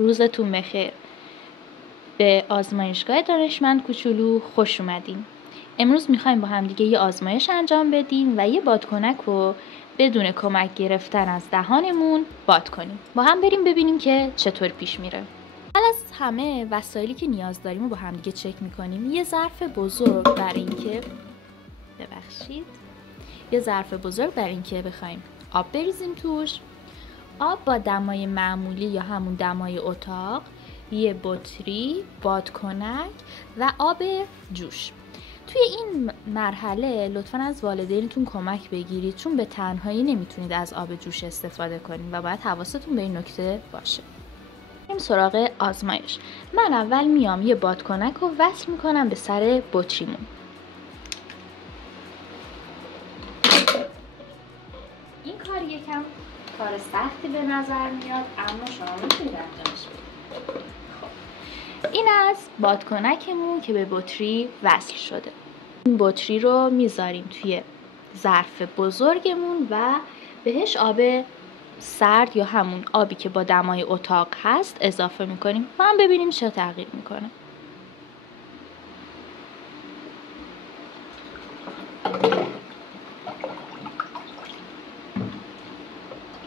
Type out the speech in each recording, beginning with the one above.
روزتون بخیر. به آزمایشگاه دانشمند کوچولو خوش اومدین. امروز میخوایم با هم دیگه یه آزمایش انجام بدیم و یه بادکنک رو بدون کمک گرفتن از دهانمون باد کنیم. با هم بریم ببینیم که چطور پیش میره. اول از همه وسایلی که نیاز داریم رو با هم دیگه چک میکنیم. یه ظرف بزرگ برای اینکه بخوایم آب بریزیم توش. آب با دمای معمولی یا همون دمای اتاق، یه بطری، بادکنک و آب جوش. توی این مرحله لطفاً از والدینتون کمک بگیرید، چون به تنهایی نمیتونید از آب جوش استفاده کنید و باید حواستون به این نکته باشه. بریم سراغ آزمایش. من اول میام یه بادکنک رو وصل میکنم به سر بطریمون. این کار یکم کار سختی به نظر میاد، اما شما میتونید انجامش بدید. این از بادکنکمون که به بطری وصل شده. این بطری رو میذاریم توی ظرف بزرگمون و بهش آب سرد یا همون آبی که با دمای اتاق هست اضافه میکنیم و هم ببینیم چه تغییر میکنه.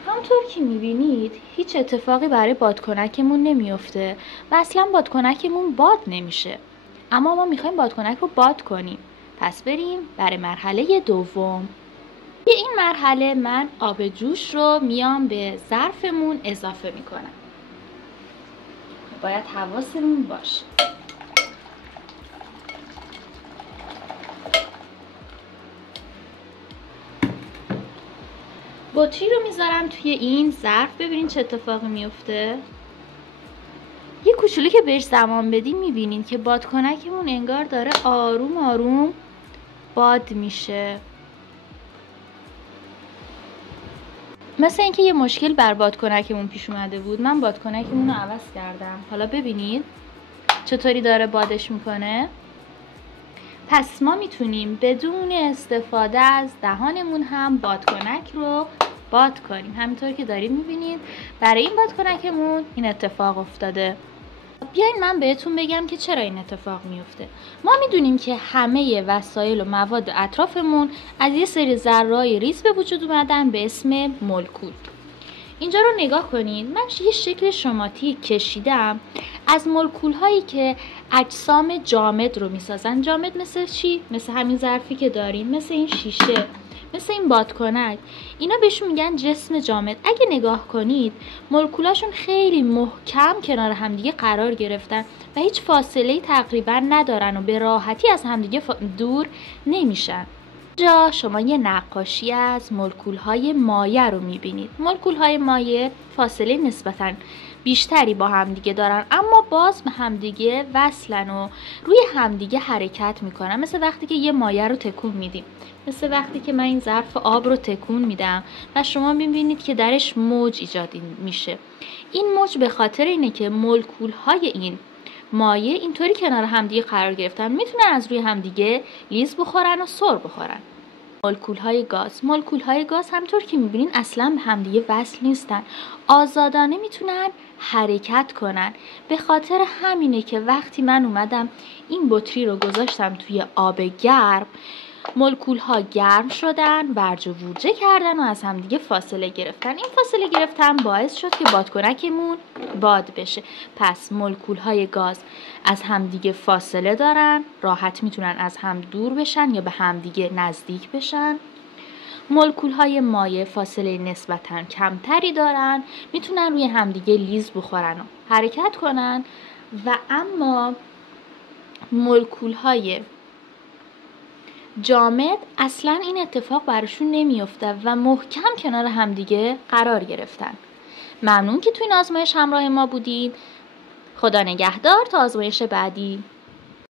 همونطور که میبینید هیچ اتفاقی برای بادکنکمون نمیفته و اصلا بادکنکمون باد نمیشه، اما ما میخوایم بادکنک رو باد کنیم. پس بریم برای مرحله دوم. توی این مرحله من آب جوش رو میام به ظرفمون اضافه میکنم. باید حواسمون باشه. بطری رو میذارم توی این ظرف، ببینین چه اتفاقی میفته. یه کوچولو که بهش زمان بدیم میبینین که بادکنکمون انگار داره آروم آروم باد میشه. مثل اینکه یه مشکل بر بادکنکمون پیش اومده بود. من بادکنکمون رو عوض کردم. حالا ببینید چطوری داره بادش میکنه. پس ما میتونیم بدون استفاده از دهانمون هم بادکنک رو باد کنیم. همینطور که داریم میبینید برای این بادکنکمون این اتفاق افتاده. بیاین من بهتون بگم که چرا این اتفاق میفته. ما میدونیم که همه وسایل و مواد اطرافمون از یه سری ذره‌های ریز به وجود اومدن به اسم مولکول. اینجا رو نگاه کنید. من یه شکل شماتی کشیدم از مولکول هایی که اجسام جامد رو میسازن. جامد مثل چی؟ مثل همین ظرفی که داریم، مثل این شیشه، مثل این بادکنک. اینا بهشون میگن جسم جامد. اگه نگاه کنید مولکولاشون خیلی محکم کنار همدیگه قرار گرفتن و هیچ فاصله‌ای تقریبا ندارن و به راحتی از همدیگه دور نمیشن. جا شما یه نقاشی از مولکول‌های مایع رو می‌بینید. مولکول‌های مایع فاصله نسبتاً بیشتری با همدیگه دارن، اما باز به همدیگه وصلن و روی همدیگه حرکت میکنن. مثل وقتی که یه مایع رو تکون میدیم، مثل وقتی که من این ظرف آب رو تکون میدم و شما می‌بینید که درش موج ایجاد میشه. این موج به خاطر اینه که مولکول‌های این مایع اینطوری کنار همدیگه قرار گرفتن، میتونن از روی همدیگه لیز بخورن و سر بخورن. مولکول‌های گاز همطور که میبینین اصلا به همدیگه وصل نیستن، آزادانه میتونن حرکت کنن. به خاطر همینه که وقتی من اومدم این بطری رو گذاشتم توی آب گرم، مولکول‌ها گرم شدن، ورج و ورجه کردن و از همدیگه فاصله گرفتن. این فاصله گرفتن باعث شد که بادکنکمون باد بشه. پس مولکول‌های گاز از همدیگه فاصله دارن، راحت میتونن از هم دور بشن یا به همدیگه نزدیک بشن. مولکول‌های مایع فاصله نسبتاً کمتری دارن، میتونن روی همدیگه لیز بخورن و حرکت کنن. و اما مولکول‌های جامد اصلا این اتفاق براشون نمیفته و محکم کنار همدیگه قرار گرفتن. ممنون که تو این آزمایش همراه ما بودید. خدا نگهدار تا آزمایش بعدی.